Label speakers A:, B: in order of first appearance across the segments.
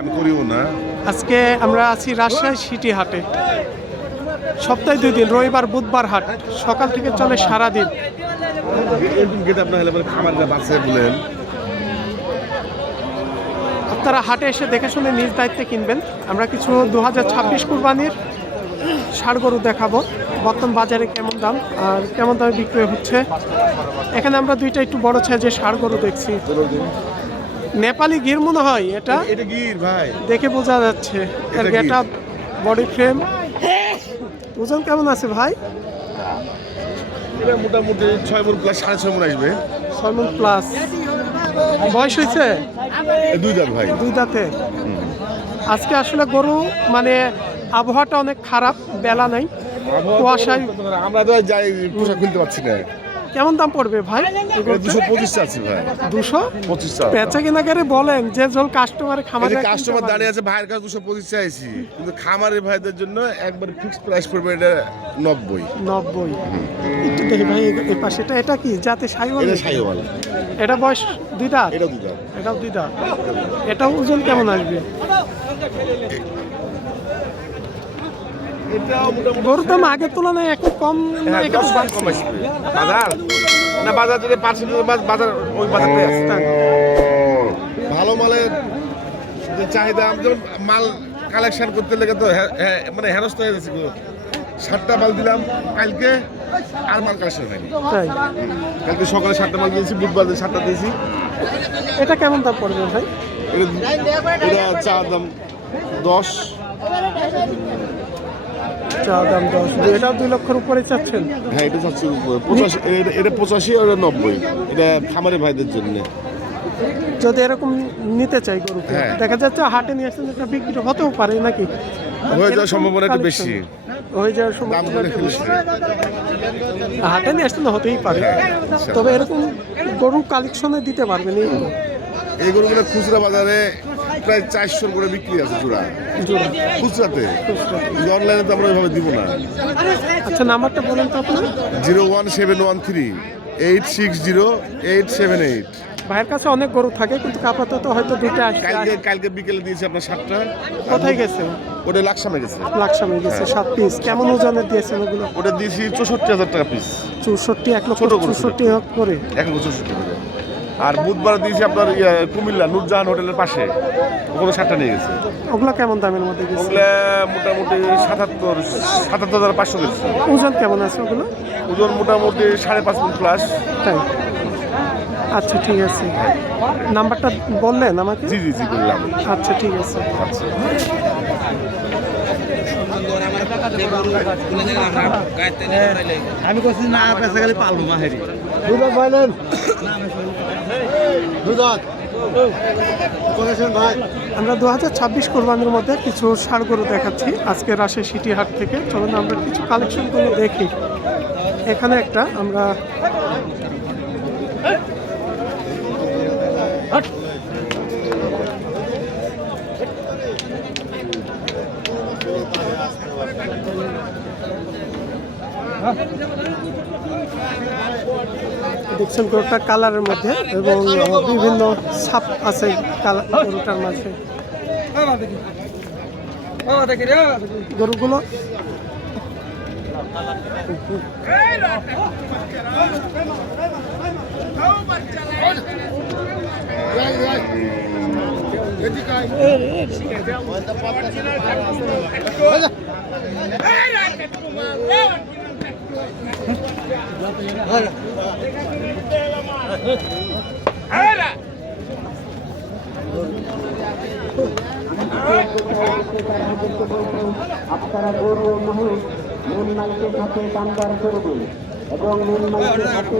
A: আমি করিও না।
B: আজকে আমরা আছি রাজশাহী সিটি হাটে। সপ্তাহে দুই দিন রবিবার বুধবার হাট। সকাল থেকে চলে সারা দিন
A: এরকম গেট আপনার
B: হাটে এসে দেখে শুনে নিজ দায়িত্বে কিনবেন। আমরা কিছু দু হাজার ছাব্বিশ কুরবানির ষাড় গরু দেখাবো। বর্তমান বাজারে কেমন দাম আর কেমন দামে বিক্রি হচ্ছে? এখানে আমরা দুইটা একটু বড় সাইজের ষাড় গরু দেখছি। নেপালি গির মনে হয় এটা?
A: এটা গির ভাই।
B: দেখে বোঝা যাচ্ছে। এর গেট আপ বডি ফ্রেম। ওজন কেমন আছে ভাই?
A: এটা মোটামুটি ছয় মন প্লাস সাড়ে ছয় মন আসবে।
B: ছয় মন প্লাস বয়স হয়েছে?
A: দুই দাঁত ভাই।
B: দুই দাঁতে। আজকে আসলে গরু মানে আবহাওয়াটা অনেক খারাপ বেলা নাই। কুয়াশায়
A: আমরা তো যাই পোশাক খুলতে পারছি না।
B: কেমন দাম পড়বে ভাই?
A: দুশো পঁচিশ আছে ভাই।
B: দুশো?
A: পঁচিশ
B: বেচা কেনাকারে বলেন যে জল কাস্টমার খামারে
A: কাস্টমার দাঁড়িয়ে আছে ভাইয়ের কাছে দুশো পঁচিশ চাইছি। কিন্তু খামারের ভাইদের জন্য একবার ফিক্সড প্রাইস পড়বে এটা নব্বই।
B: নব্বই। একটু দেখি ভাই এই- পাশেটা এটা কি? যাতে সাইওয়াল
A: এটা সাইওয়াল
B: এটা বয়স দুই দাঁত?
A: এটা দুই দাঁত।
B: এটাও দুই দাঁত। এটাও ওজন কেমন আসবে? গরুর দাম আগের তুলনায় একটু কম না
A: হ্যাঁ,
B: একটু
A: বাজার? না বাজার যদি পার্সেন্টেজ বাজার ওই বাজারটাই আছে। ভালো মালের যে চাহিদা যেমন মাল কালেকশন করতে লেগে তো হ্যা- হ্যা- মানে হেনস্থ হয়ে গেছে সাতটা মাল দিলাম কালকে আর মাল কালেকশন হয়নি। কালকে সকালে সাতটা মাল দিয়েছি বুধবার দিন সাতটা দিয়েছি।
B: এটা কেমন দাম পড়বে ভাই?
A: এটা এটা চা দাম দশ।
B: চা দাম দশ এটাও দুই লক্ষের উপরে চাচ্ছেন?
A: হ্যাঁ এটা চাচ্ছি পঁচাশি এটা- এটা পঁচাশি আর নব্বই। এটা খামারে ভাইদের জন্য।
B: যদি এরকম নিতে চাই গরু
A: হ্যাঁ।
B: দেখা যাচ্ছে হাটে নিয়ে আসছেন এটা বিক্রি হতেও পারে নাকি?
A: হয়ে যাওয়ার সম্ভাবনা একটু বেশি।
B: হয়ে যাওয়ার সম্ভাবনা একটু
A: একটু
B: বেশি। হাটে নিয়ে আসলে হতেই পারে।
A: হ্যাঁ,
B: তবে এরকম গরু কালেকশনে দিতে পারবেন এই
A: গরুগুলো খুচরা বাজারে প্রায় চারশোর করে বিক্রি আছে জোড়া। খুচরাতে। অনলাইনে তো আমরা ওইভাবে দিব না।
B: আচ্ছা নাম্বারটা বলেন তো আপনার।
A: Zero one seven one three eight six zero eight seven eight.
B: ভাইয়ের কাছে অনেক গরু থাকে কিন্তু আপাতত হয়তো দুটো আসছে।
A: কালকে কালকে বিকেলে দিয়েছে আপনার সাতটা।
B: কোথায় গেছে?
A: ওটা লাকসামে গেছে।
B: লাকসামে গেছে সাত পিস কেমন ওজনের দিয়েছেন ওগুলো?
A: ওটা দিয়েছি চৌষট্টি হাজার টাকা পিস
B: চৌষট্টি এক লক্ষ। চৌষট্টি করে।
A: এক বছর চৌষট্টি আর বুধবার দিয়েছি আপনার ইয়ে, কুমিল্লা নুরজাহান হোটেলের পাশে। ওগুলো সাতটা নিয়ে গেছে।
B: ওগুলো কেমন দামের মধ্যে গেছে?
A: ওগুলা মোটামুটি সাতাত্তর সাতাত্তর হাজার পাঁচশো গেছে।
B: ওজন কেমন আছে ওগুলো?
A: ওজন মোটামুটি সাড়ে পাঁচ ফুট প্লাস
B: তাই? আচ্ছা ঠিক আছে। নাম্বারটা বললেন আমাকে?
A: জি জি জি বললাম।
B: আচ্ছা ঠিক আছে।
A: আচ্ছা।
C: আমি করছি না পেশা খালি পালবো মাহেরি
A: ভাই
B: আমরা দু হাজার ছাব্বিশ কোরবানির মধ্যে কিছু ষাড় গরু দেখাচ্ছি। আজকে রাজশাহী সিটি হাট থেকে। চলুন আমরা কিছু কালেকশনগুলো দেখি। এখানে একটা আমরা দেখছেন গরুটা কালারের মধ্যে এবং বিভিন্ন ছাপ আছে গরুটার মাঝে। গরুগুলো
D: আপনারা গরু ও মহিষ নুন মালিকের সাথে দামদার করবেন এবং নুন মালিকের সাথে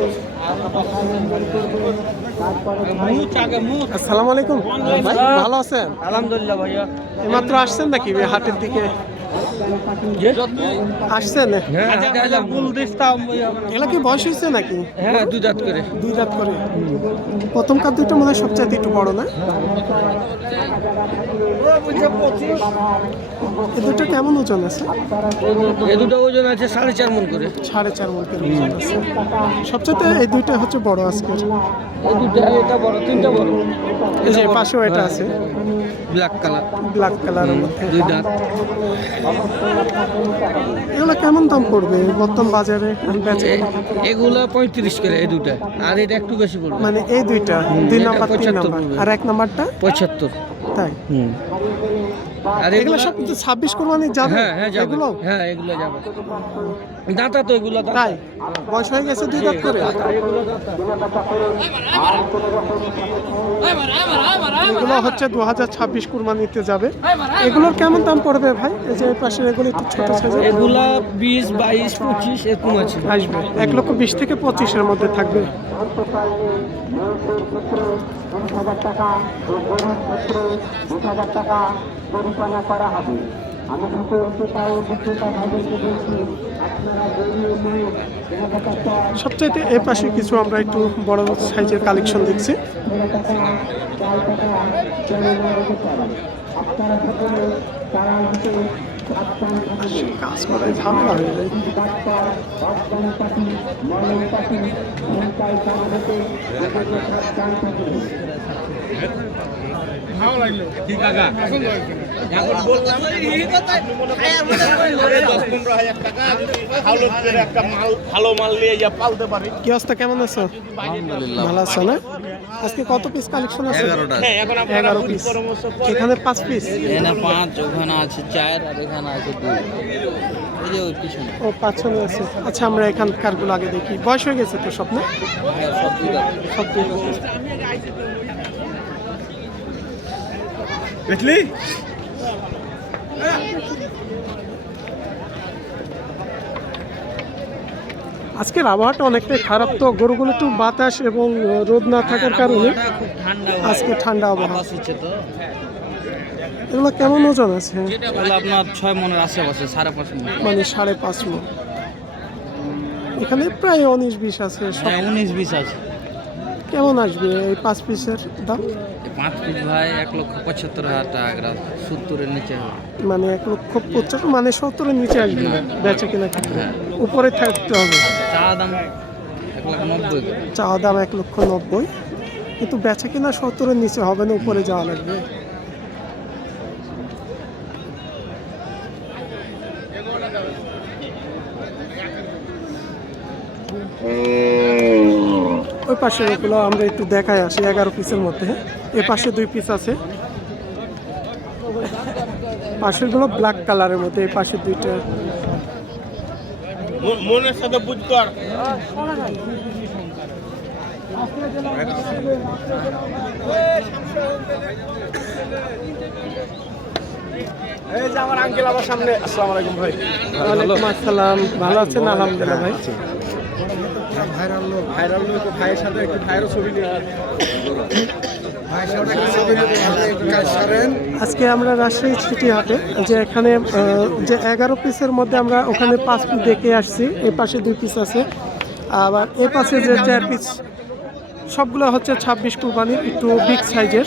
B: আসসালামু আলাইকুম। ভাই ভালো আছেন?
C: আলহামদুলিল্লাহ ভাইয়া।
B: এইমাত্র আসছেন নাকি হাটের দিকে? আসছেন
C: ফুল দিস্তাম
B: এগুলা কি বয়স হয়েছে নাকি?
C: হ্যাঁ দুই দাঁত করে।
B: দুই রাত করে। প্রথম কার দুইটা মনে হয় সবচেয়ে একটু বড় না? এ দুটো কেমন ওজন আছে?
C: এ দুটো ওজন আছে সাড়ে চার মন করে।
B: সাড়ে চার মন করে ওজন আছে। সবচেয়ে এই দুইটা হচ্ছে বড় আজকের।
C: এই দুটো এটা বড় তিনটা বড়।
B: এই যে পাশেও এটা আছে।
C: Black colour.
B: ব্ল্যাক কালারের মধ্যে।
C: দুই দাঁত
B: এগুলো কেমন দাম পড়বে? বর্তমান বাজারে
C: এগুলো পঁয়ত্রিশ করে এই দুটা আর এটা একটু বেশি পড়বে।
B: মানে এই দুইটা দুই নাম্বার তিন
C: 75
B: নাম্বার। আর এক নাম্বারটা?
C: পঁচাত্তর।
B: তাই?
C: হুম। আর
B: এগুলো
C: এগুলো
B: সব ছাব্বিশ কোরবানি যাবে?
C: হ্যাঁ হ্যাঁ
B: এগুলো?
C: হ্যাঁ এগুলো যাবে। দাঁতা তো এগুলো দাঁতা।
B: তাই বয়স হয়ে গেছে দুই দাঁত করে এগুলো হচ্ছে দু হাজার ছাব্বিশ কুরবানিতে যাবে এগুলোর কেমন দাম পড়বে ভাই এই যে পাশে এগুলো একটু ছোট সাইজের
C: এগুলা বিশ বাইশ পঁচিশ এরকম আছে
B: আসবে এক লক্ষ বিশ থেকে পঁচিশের মধ্যে থাকবে
D: টাকা টাকা করা হবে আমি
B: সবচাইতে এ পাশে কিছু আমরা একটু বড় সাইজের কালেকশন দেখছি। কাজ ঝামেলা হয়ে যায়।
E: ভালো মাল নিয়ে যা পালতে পারি।
B: কি অবস্থা? কেমন আছো? ভালো আছো না? আজকে কত পিস কালেকশন আছে?
E: হ্যাঁ এখন
B: পিস এখানে পাঁচ পিস
C: এখানে পাঁচ ওখানে আছে চার আর এখানে আছে দুই। এই যে ওই পিছনে।
B: ও আছে। আচ্ছা আমরা এখানকারগুলো আগে দেখি। বয়স হয়ে গেছে তো স্বপ্ন
C: হ্যাঁ সব
E: বুঝলি
B: আজকের আবহাওয়াটা অনেকটাই খারাপ তো গরুগুলো একটু বাতাস এবং রোদ না থাকার কারণে
C: খুব ঠান্ডা
B: আজকে ঠান্ডা আবহাওয়া। এগুলো কেমন ওজন আছে?
C: আপনার ছয় মনের আশেপাশে সাড়ে পাঁচ মন।
B: মানে সাড়ে পাঁচ মন। এখানে প্রায় উনিশ বিশ আছে
C: হ্যাঁ উনিশ বিশ আছে।
B: কেমন আসবে এই পাঁচ পিসের দাম?
C: পাঁচ পিস ভাই এক লক্ষ পঁচাত্তর হাজার টাকা গ্রাম সত্তরের নিচে হবে।
B: মানে এক লক্ষ পঁচাত্তর মানে সত্তরের নিচে আসবে বেচে কিনা ক্ষেত্রে। উপরে থাকতে হবে।
C: চা দাম এক লাখ নব্বই
B: দাম এক লক্ষ নব্বই। কিন্তু বেচা কিনা সত্তরের নিচে হবে না উপরে যাওয়া লাগবে। ওই পাশের ওগুলো আমরা একটু দেখাই আসি এগারো পিসের মধ্যে। এ পাশে দুই পিস আছে। পাশেরগুলো ব্ল্যাক কালারের মধ্যে এই পাশে দুইটা।
E: মনের সাথে বুঝ কর।
A: এই যে আমার আঙ্কেল আমার সামনে। আসসালামু আলাইকুম ভাই।
B: ওয়ালাইকুম আসসালাম। ভালো আছেন? আলহামদুলিল্লাহ ভাই।
A: ভাইরাল লোক ভাইরাল লোক, ভাইয়ের সাথে একটু ভাইয়েরও ছবি
B: আজকে আমরা রাজশাহী সিটি হাটে, যে এখানে যে এগারো পিসের মধ্যে আমরা ওখানে পাঁচ পিস দেখে আসছি, এই পাশে দুই পিস আছে। আবার এ পাশে যে চার পিস, সবগুলো হচ্ছে ছাব্বিশ কুরবানির, একটু বিগ সাইজের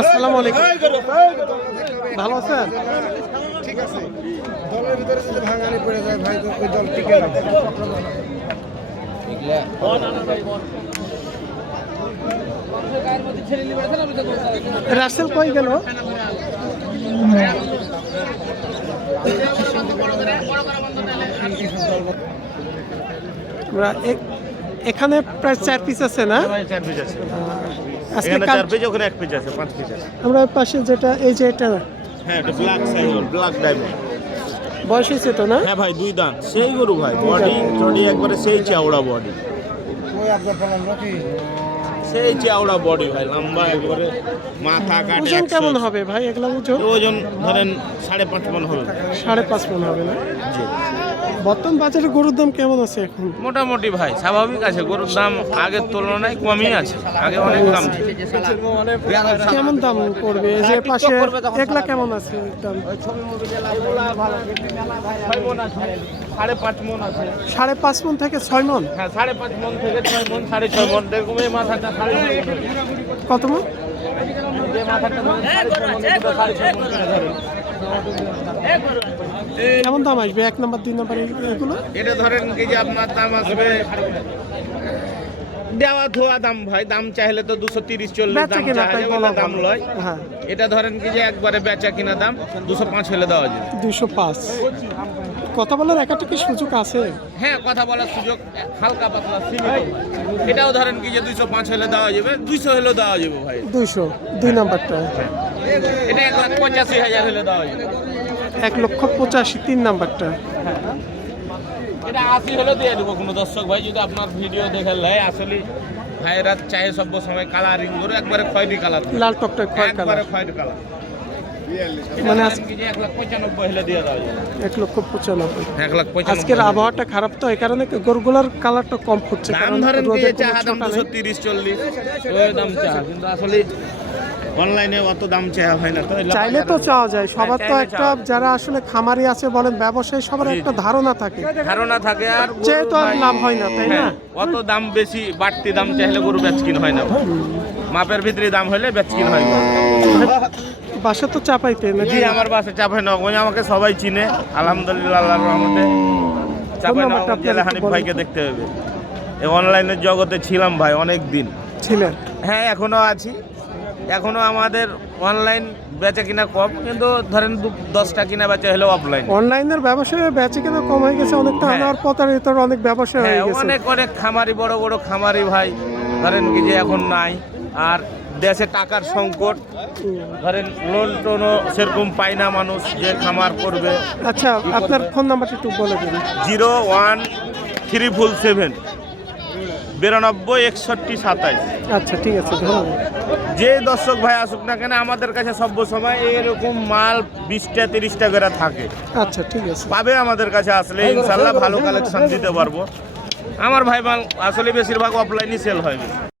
B: আসসালামু আলাইকুম। ভালো আছেন?
A: ঠিক আছে। দলের ভিতরে যদি ভাঙানি পড়ে যায় ভাই ওই দল টিকে না।
B: রাসেল কই গেল? আমরা এখানে প্রায় চার পিস আছে না?
E: চার পিস আছে। এখানে চার পিস ওখানে এক পিস আছে পাঁচ পিস আছে।
B: আমরা পাশে যেটা এই যে এটা
E: হ্যাঁ এটা ব্ল্যাক ব্ল্যাক ডায়মন্ড
B: বয়স হয়েছে তো না?
E: হ্যাঁ ভাই দুই দাঁত। সেই গরু ভাই বডি টডি একবারে সেই চাওড়া বডি সেই চাওড়া বডি ভাই লম্বা একবারে মাথা কাটে
B: ওজন কেমন হবে ভাই এগুলা ওজন?
E: ওজন ধরেন সাড়ে পাঁচ মন হবে।
B: সাড়ে পাঁচ মন হবে না?
E: জি।
B: বর্তমান বাজারে গরুর দাম কেমন আছে এখন?
E: মোটামুটি ভাই স্বাভাবিক আছে। গরুর দাম আগের তুলনায় কমই আছে। আগে অনেক দাম ছিল।
B: কেমন দাম পড়বে? যে পাশে একলা কেমন আছে দাম?
E: মন সাড়ে পাঁচ মন আছে
B: সাড়ে পাঁচ মন থেকে ছয় মন?
E: হ্যাঁ সাড়ে পাঁচ মন? থেকে ছয় মন সাড়ে ছয় মন এই মাথাটা সাড়ে মন
B: কত মন
E: যে মাথাটা সাড়ে ছয় মন, সাড়ে ছয় মন।
B: কেমন দাম আসবে? এক নাম্বার দুই নাম্বার এগুলো?
E: এটা ধরেন কি যে আপনার দাম আসবে দেওয়া ধোয়া দাম ভাই দাম চাইলে তো দুশো তিরিশ চল্লিশ দাম। লয়।
B: হ্যাঁ।
E: এটা ধরেন কি যে একবারে বেচা কিনা দাম দুশো পাঁচ হলে দেওয়া যাবে।
B: দুশো পাঁচ। কথা বলার এক একটা কি সুযোগ আছে?
E: হ্যাঁ কথা বলার সুযোগ হালকা পাতলা এটাও ধরেন কি যে দুইশো পাঁচ হলে দেওয়া যাবে দুইশো হলেও দেওয়া যাবে ভাই।
B: দুইশো দুই নাম্বারটা।
E: এটা এক লাখ পঁচাশি হাজার হলে দেওয়া যাবে।
B: এক লক্ষ পঁচাশি তিন নাম্বারটা।
E: এটা আশি হলে দিয়ে দেবো কোনো দর্শক ভাই যদি আপনার ভিডিও দেখে নেয় আসলে ভাইরা চাহে সব সময় কালারিং করে একবারে খয়েরি কালার
B: লাল টকটক খয়ের কালার
E: একবারে খয়েরি কালার
B: মানে
E: এক পঁচানব্বই
B: লক্ষ
E: এক
B: আজকের আবহাওয়াটা খারাপ তো এই কারণে গরুগুলোর কালারটা কম ফুটছে
E: দাম ধরেন দাম দুশো তিরিশ চল্লিশ দাম চাহা কিন্তু আসলে অনলাইনে অত দাম চাওয়া হয় না তো।
B: চাইলে তো চাওয়া যায়। সবার তো একটা যারা আসলে খামারি আছে বলেন ব্যবসায়ী সবার একটা ধারণা থাকে।
E: ধারণা থাকে আর
B: চেয়ে তো আর লাভ হয় না তাই না?
E: হ্যাঁ, অত দাম বেশি বাড়তি দাম চাইলে গরু বেচকিন হয় না। ভাই। মাপের ভিতরে দাম হলে বেচকিন হয় গরু।
B: বাসা তো চাপাইতে নাকি
E: জি আমার বাসে চাপাই নগঞ্জ আমাকে সবাই চিনে। আলহামদুলিল্লাহ আল্লাহর রহমতে চাপাই জেলা হানিফ ভাইকে দেখতে হবে। এই অনলাইনের জগতে ছিলাম ভাই অনেক দিন
B: ছিলেন?
E: হ্যাঁ এখনও আছি। এখনও আমাদের অনলাইন বেচা কিনা কম কিন্তু ধরেন দশটা কিনা বেচা হলো অফলাইন
B: অনলাইনের ব্যবসায় বেচে কিনা কম হয়ে গেছে অনেকটা
E: হ্যাঁ।
B: আনার প্রতারিতর অনেক ব্যবসা হয়ে
E: হ্যাঁ
B: গেছে।
E: অনেক অনেক খামারি বড় বড় খামারি ভাই ধরেন কি যে এখন নাই। আর দেশে টাকার সংকট ধরেন লোন টোনও সেরকম পায় না মানুষ যে খামার করবে।
B: আচ্ছা আপনার ফোন নাম্বারটা একটু বলে দিন।
E: Zero one three full seven বিরানব্বই একষট্টি সাতাইশ।
B: আচ্ছা ঠিক আছে ধন্যবাদ।
E: যে দর্শক ভাই আসুক না কেন আমাদের কাছে সব সময় এরকম মাল বিশটা তিরিশটা করে থাকে।
B: আচ্ছা ঠিক আছে।
E: পাবে আমাদের কাছে আসলে ইনশাল্লাহ ভালো কালেকশন দিতে পারব। আমার ভাই মাল আসলে বেশিরভাগ অফলাইনই সেল হয়। বেশি।